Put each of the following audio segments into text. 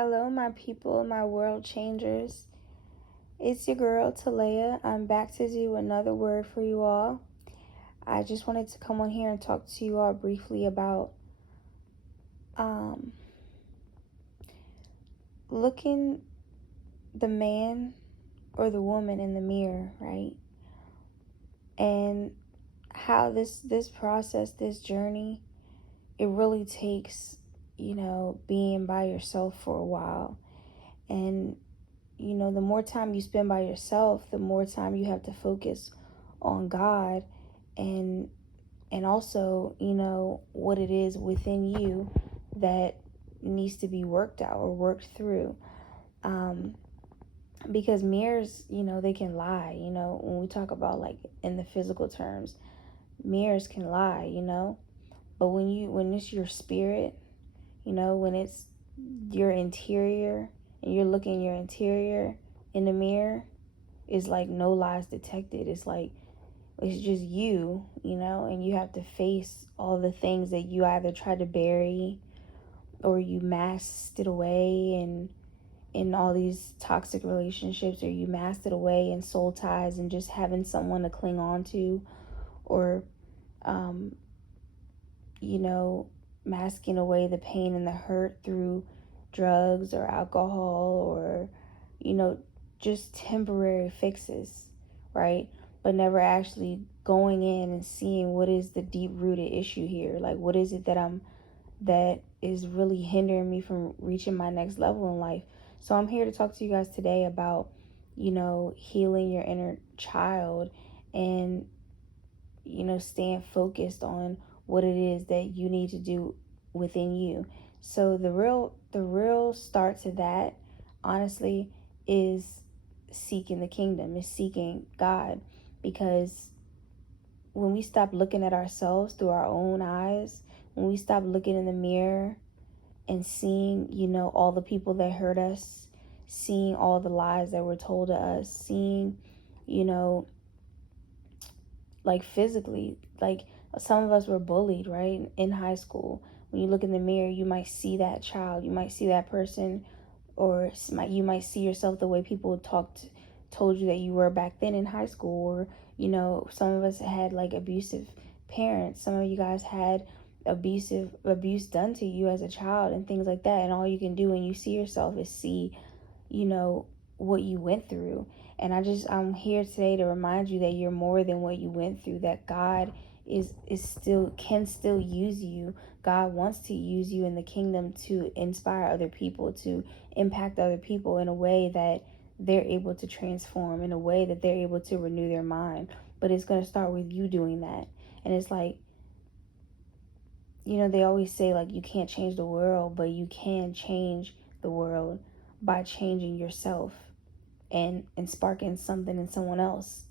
Hello, my people, my world changers. It's your girl, Talea. I'm back to do another word for you all. I just wanted to come on here and talk to you all briefly about um, looking the man or the woman in the mirror, right? And how this process, this journey, it really takes, being by yourself for a while. And the more time you spend by yourself, the more time you have to focus on God and also, what it is within you that needs to be worked out or worked through. Because mirrors, they can lie, when we talk about like in the physical terms, mirrors can lie, but when it's your spirit, when it's your interior and you're looking your interior in the mirror, it's like no lies detected. It's like it's just you, and you have to face all the things that you either tried to bury or you masked it away in all these toxic relationships, or you masked it away in soul ties and just having someone to cling on to, or um, masking away the pain and the hurt through drugs or alcohol, or just temporary fixes, right? But never actually going in and seeing what is the deep rooted issue here. Like, what is it that is really hindering me from reaching my next level in life? So I'm here to talk to you guys today about, healing your inner child and, staying focused on what it is that you need to do within you. So the real start to that, honestly, is seeking the kingdom, is seeking God. Because when we stop looking at ourselves through our own eyes, when we stop looking in the mirror and seeing, all the people that hurt us, seeing all the lies that were told to us, seeing, you know, like physically, like some of us were bullied, right? In high school. When you look in the mirror, you might see that child, you might see that person, or you might see yourself the way people told you that you were back then in high school. Or some of us had like abusive parents, some of you guys had abuse done to you as a child and things like that. And all you can do when you see yourself is see, what you went through. And I'm here today to remind you that you're more than what you went through, that God is still can still use you. God wants to use you in the kingdom to inspire other people, to impact other people in a way that they're able to transform, in a way that they're able to renew their mind. But it's going to start with you doing that. And it's like, they always say like you can't change the world, but you can change the world by changing yourself and sparking something in someone else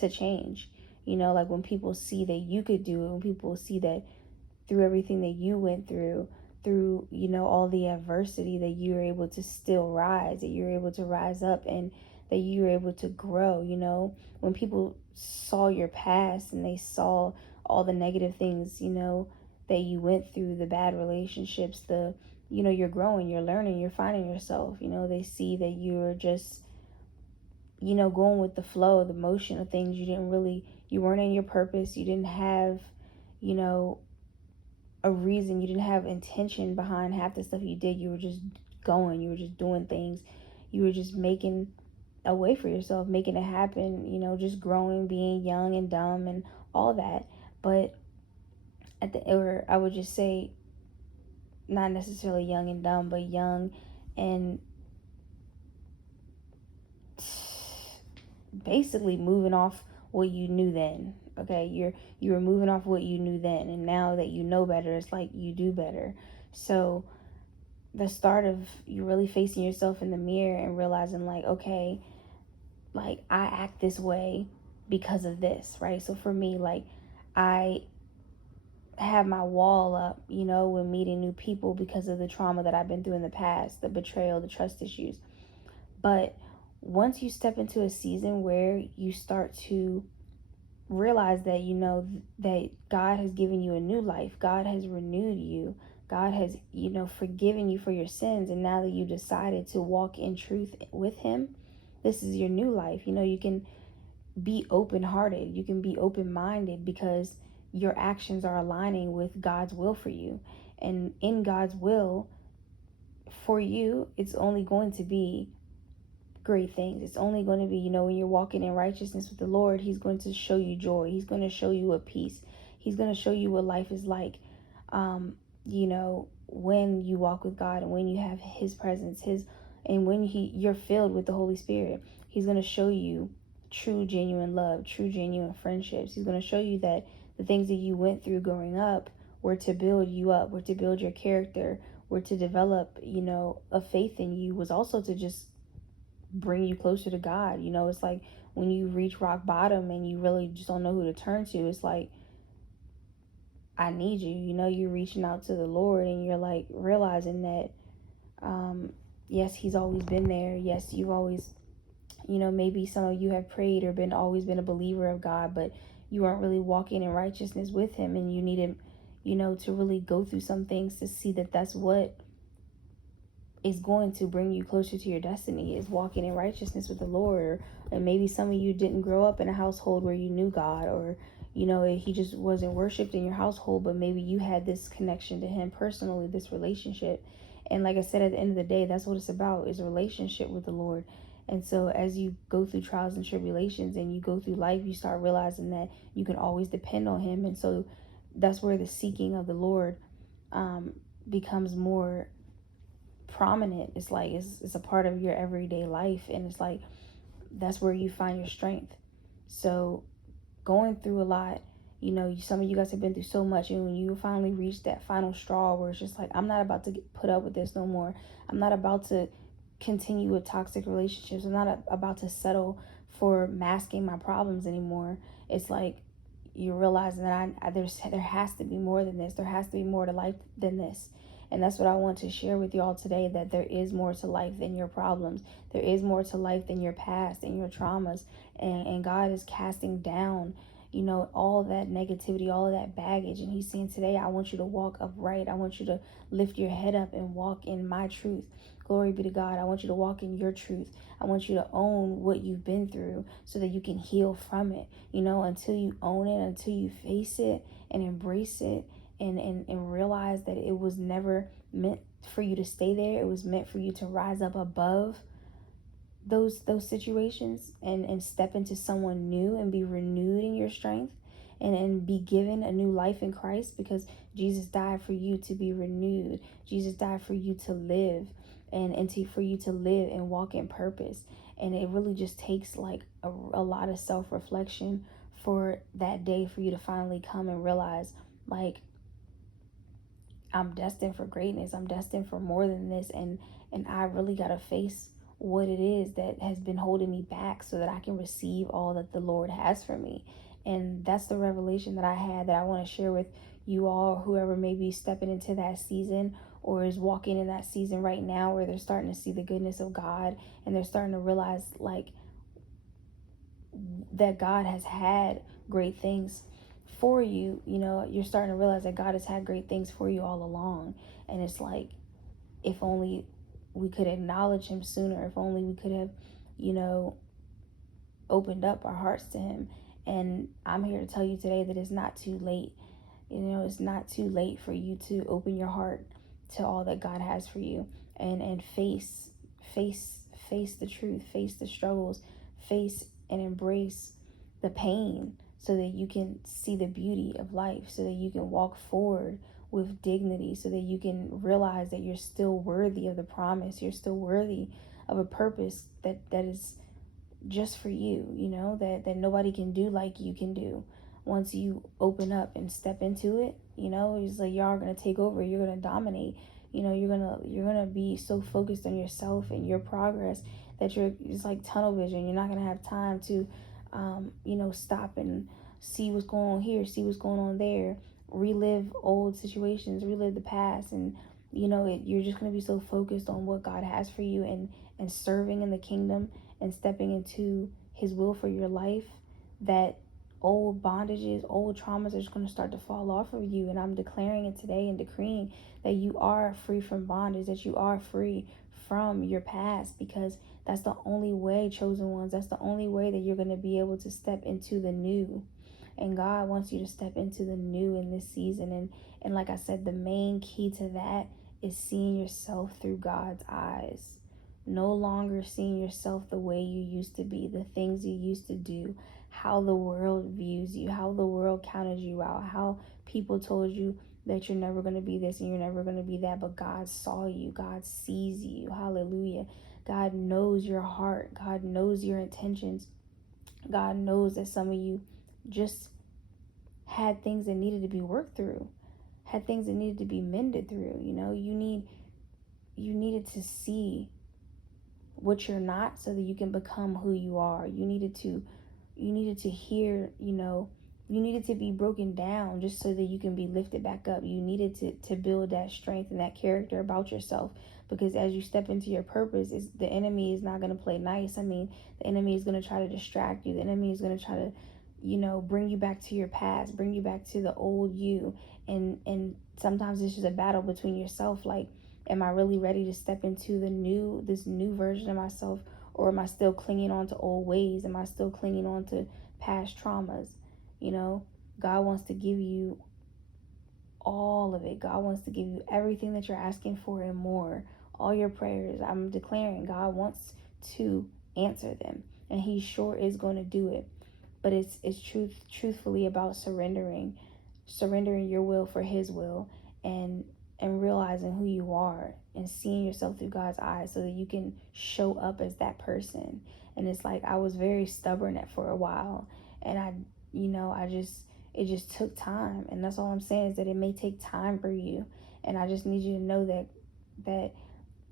to change. Like when people see that you could do it, when people see that through everything that you went through, all the adversity, that you were able to still rise, that you're able to rise up, and that you're able to grow. When people saw your past and they saw all the negative things, that you went through, the bad relationships, you're growing, you're learning, you're finding yourself. They see that you're just, going with the flow, the motion of things. You weren't in your purpose. You didn't have, a reason. You didn't have intention behind half the stuff you did. You were just going. You were just doing things. You were just making a way for yourself, making it happen, just growing, being young and dumb and all that. But or I would just say, not necessarily young and dumb, but young and basically moving off what you knew then. Okay, you were moving off what you knew then, and now that you know better, it's like you do better. So the start of you really facing yourself in the mirror and realizing like, okay, like I act this way because of this, right? So for me, like I have my wall up, when meeting new people because of the trauma that I've been through in the past, the betrayal, the trust issues. But once you step into a season where you start to realize that, that God has given you a new life, God has renewed you, God has, forgiven you for your sins. And now that you decided to walk in truth with him, this is your new life. You can be open-hearted. You can be open-minded because your actions are aligning with God's will for you. And in God's will for you, it's only going to be great things. It's only going to be, when you're walking in righteousness with the Lord, he's going to show you joy. He's going to show you a peace. He's going to show you what life is like. When you walk with God and when you have his presence, and when you're filled with the Holy Spirit, he's going to show you true, genuine love, true, genuine friendships. He's going to show you that the things that you went through growing up were to build you up, were to build your character, were to develop, a faith in you, was also to just bring you closer to God. It's like when you reach rock bottom and you really just don't know who to turn to, it's like, I need you. You're reaching out to the Lord and you're like realizing that, yes, he's always been there. Yes, you've always, maybe some of you have prayed or always been a believer of God, but you aren't really walking in righteousness with him, and you need him, to really go through some things to see that that's what is going to bring you closer to your destiny, is walking in righteousness with the Lord. And maybe some of you didn't grow up in a household where you knew God, or he just wasn't worshipped in your household, but maybe you had this connection to him personally, this relationship. And like I said, at the end of the day, that's what it's about, is a relationship with the Lord. And so as you go through trials and tribulations and you go through life, you start realizing that you can always depend on him. And so that's where the seeking of the Lord becomes more prominent. It's like it's a part of your everyday life, and it's like that's where you find your strength. So going through a lot, some of you guys have been through so much, and when you finally reach that final straw where it's just like, I'm not about to put up with this no more. I'm not about to continue with toxic relationships. I'm not about to settle for masking my problems anymore. It's like you realizing that there has to be more than this. There has to be more to life than this. And that's what I want to share with y'all today, that there is more to life than your problems. There is more to life than your past and your traumas. And God is casting down, all that negativity, all of that baggage. And he's saying today, I want you to walk upright. I want you to lift your head up and walk in my truth. Glory be to God. I want you to walk in your truth. I want you to own what you've been through so that you can heal from it. Until you own it, until you face it and embrace it, and realize that it was never meant for you to stay there. It was meant for you to rise up above those situations and step into someone new and be renewed in your strength, and be given a new life in Christ, because Jesus died for you to be renewed. Jesus died for you to live, for you to live and walk in purpose. And it really just takes like a lot of self-reflection for that day for you to finally come and realize, like, I'm destined for greatness. I'm destined for more than this. And I really got to face what it is that has been holding me back so that I can receive all that the Lord has for me. And that's the revelation that I had, that I want to share with you all, whoever may be stepping into that season or is walking in that season right now, where they're starting to see the goodness of God, and they're starting to realize like that God has had great things for you. You're starting to realize that God has had great things for you all along. And it's like, if only we could acknowledge him sooner, if only we could have, opened up our hearts to him. And I'm here to tell you today that it's not too late. It's not too late for you to open your heart to all that God has for you, and face the truth, face the struggles, face and embrace the pain, so that you can see the beauty of life, so that you can walk forward with dignity, so that you can realize that you're still worthy of the promise. You're still worthy of a purpose that is just for you, that nobody can do like you can do. Once you open up and step into it, it's like y'all are gonna take over. You're gonna dominate. You're gonna be so focused on yourself and your progress that it's like tunnel vision. You're not gonna have time to stop and see what's going on here, see what's going on there, relive old situations, relive the past. And you're just going to be so focused on what God has for you, and serving in the kingdom and stepping into his will for your life, that old bondages, old traumas are just going to start to fall off of you. And I'm declaring it today and decreeing that you are free from bondage, that you are free from your past, because that's the only way, chosen ones, that's the only way that you're going to be able to step into the new. And God wants you to step into the new in this season. And like I said, the main key to that is seeing yourself through God's eyes. No longer seeing yourself the way you used to be, the things you used to do, how the world views you, how the world counted you out, how people told you that you're never going to be this and you're never going to be that. But God saw you. God sees you. Hallelujah. God knows your heart. God knows your intentions. God knows that some of you just had things that needed to be worked through, had things that needed to be mended through. You needed to see what you're not so that you can become who you are. You needed to hear, you needed to be broken down just so that you can be lifted back up. You needed to build that strength and that character about yourself, because as you step into your purpose, the enemy is not going to play nice. I mean, the enemy is going to try to distract you. The enemy is going to try to, bring you back to your past, bring you back to the old you. And sometimes it's just a battle between yourself. Like, am I really ready to step into this new version of myself? Or am I still clinging on to old ways? Am I still clinging on to past traumas? You know, God wants to give you all of it. God wants to give you everything that you're asking for and more. All your prayers. I'm declaring God wants to answer them, and He sure is going to do it. But it's truthfully about surrendering your will for His will, and realizing who you are and seeing yourself through God's eyes so that you can show up as that person. And it's like, I was very stubborn at for a while, and it just took time. And that's all I'm saying, is that it may take time for you. And I just need you to know that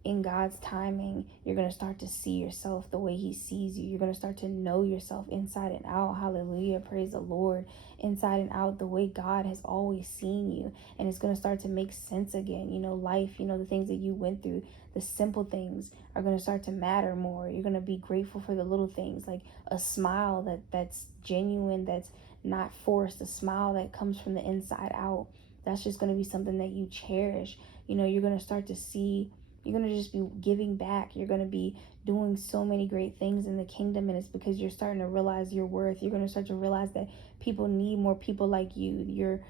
in God's timing, you're going to start to see yourself the way He sees you. You're going to start to know yourself inside and out. Hallelujah. Praise the Lord. Inside and out, the way God has always seen you. And it's going to start to make sense again. Life, the things that you went through, the simple things are going to start to matter more. You're going to be grateful for the little things, like a smile that's genuine, that's not forced, a smile that comes from the inside out. That's just going to be something that you cherish. You're going to start to see, you're going to just be giving back. You're going to be doing so many great things in the kingdom, and it's because you're starting to realize your worth. You're going to start to realize that people need more people like you.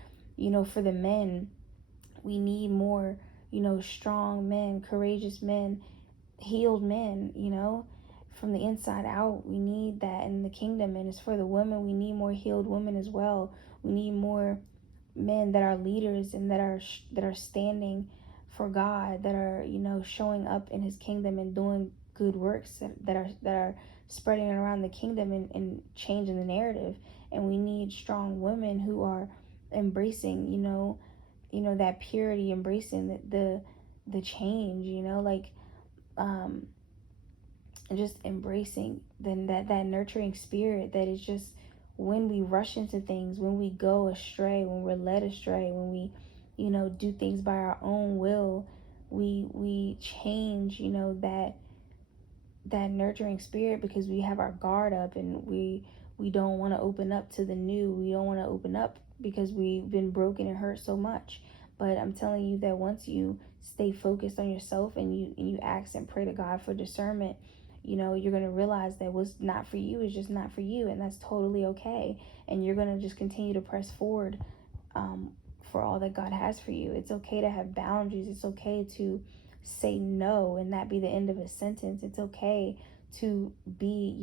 For the men, we need more, strong men, courageous men, healed men, from the inside out. We need that in the kingdom. And it's for the women, we need more healed women as well. We need more men that are leaders and that are standing for God, that are showing up in His kingdom and doing good works that are spreading around the kingdom and changing the narrative. And we need strong women who are embracing that purity, embracing the change, like just embracing then that nurturing spirit that is just, when we rush into things, when we go astray, when we're led astray, when we do things by our own will, we change that nurturing spirit, because we have our guard up, and we don't want to open up to the new. We don't want to open up because we've been broken and hurt so much. But I'm telling you that once you stay focused on yourself, and you ask and pray to God for discernment, you're going to realize that what's not for you is just not for you, and that's totally okay. And you're going to just continue to press forward, for all that God has for you. It's okay to have boundaries. It's okay to say no and that be the end of a sentence. It's okay to be,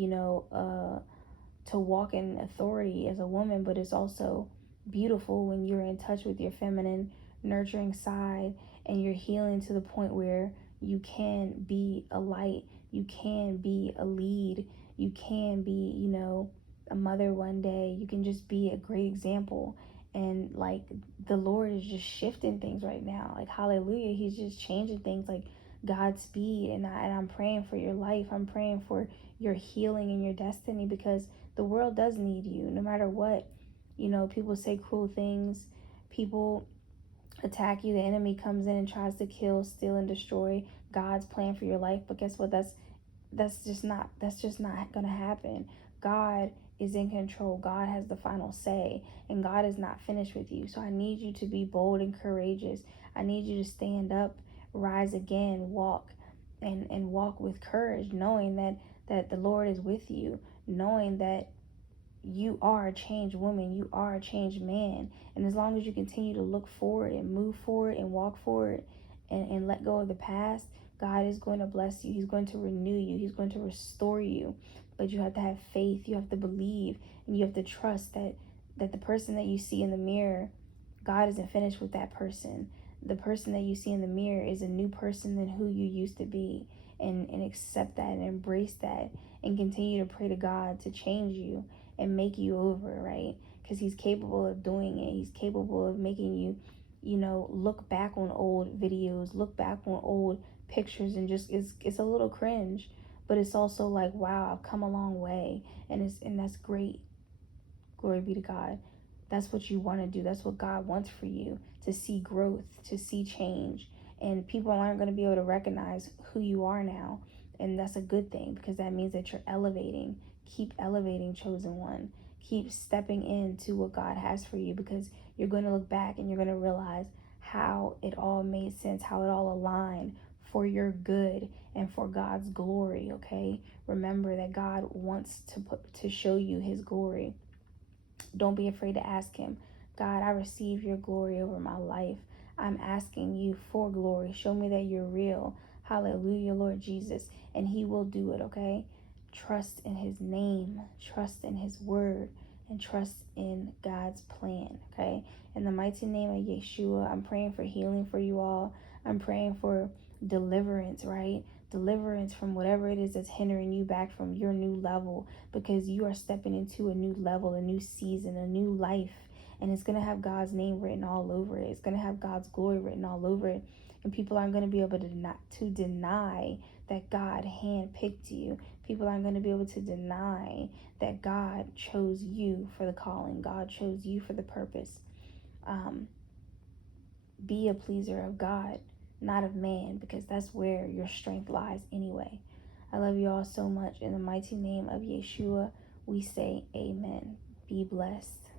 to walk in authority as a woman, but it's also beautiful when you're in touch with your feminine, nurturing side, and you're healing to the point where you can be a light, you can be a lead, you can be, a mother one day, you can just be a great example. And like, the Lord is just shifting things right now. Like, hallelujah, He's just changing things, like Godspeed. And I'm praying for your life. I'm praying for your healing and your destiny, because the world does need you, no matter what. People say cruel things, people attack you, the enemy comes in and tries to kill, steal, and destroy God's plan for your life. But guess what? That's just not gonna happen. God is in control. God has the final say, and God is not finished with you. So I need you to be bold and courageous. I need you to stand up, rise again, walk and walk with courage, knowing that the Lord is with you, knowing that you are a changed woman, you are a changed man. And as long as you continue to look forward and move forward and walk forward and let go of the past, God is going to bless you. He's going to renew you. He's going to restore you. But you have to have faith. You have to believe, and you have to trust that the person that you see in the mirror, God isn't finished with that person. The person that you see in the mirror is a new person than who you used to be. And accept that and embrace that and continue to pray to God to change you and make you over, right? Because he's capable of doing it. He's capable of making you, look back on old videos, look back on old pictures, and just it's a little cringe, but it's also like, wow, I've come a long way, and that's great. Glory be to God. That's what you want to do. That's what God wants for you, to see growth, to see change. And people aren't going to be able to recognize who you are now. And that's a good thing, because that means that you're elevating. Keep elevating, chosen one. Keep stepping into what God has for you, because you're going to look back and you're going to realize how it all made sense, how it all aligned for your good and for God's glory, okay? Remember that God wants to show you his glory. Don't be afraid to ask him, God, I receive your glory over my life. I'm asking you for glory. Show me that you're real. Hallelujah, Lord Jesus. And he will do it, okay? Trust in his name, trust in his word, and trust in God's plan, okay? In the mighty name of Yeshua, I'm praying for healing for you all. I'm praying for deliverance, right? Deliverance from whatever it is that's hindering you back from your new level, because you are stepping into a new level, a new season, a new life, and it's going to have God's name written all over it. It's going to have God's glory written all over it, and people aren't going to be able to deny that God handpicked you. People aren't going to be able to deny that God chose you for the calling. God chose you for the purpose. Be a pleaser of God, not of man, because that's where your strength lies anyway. I love you all so much. In the mighty name of Yeshua, we say amen. Be blessed.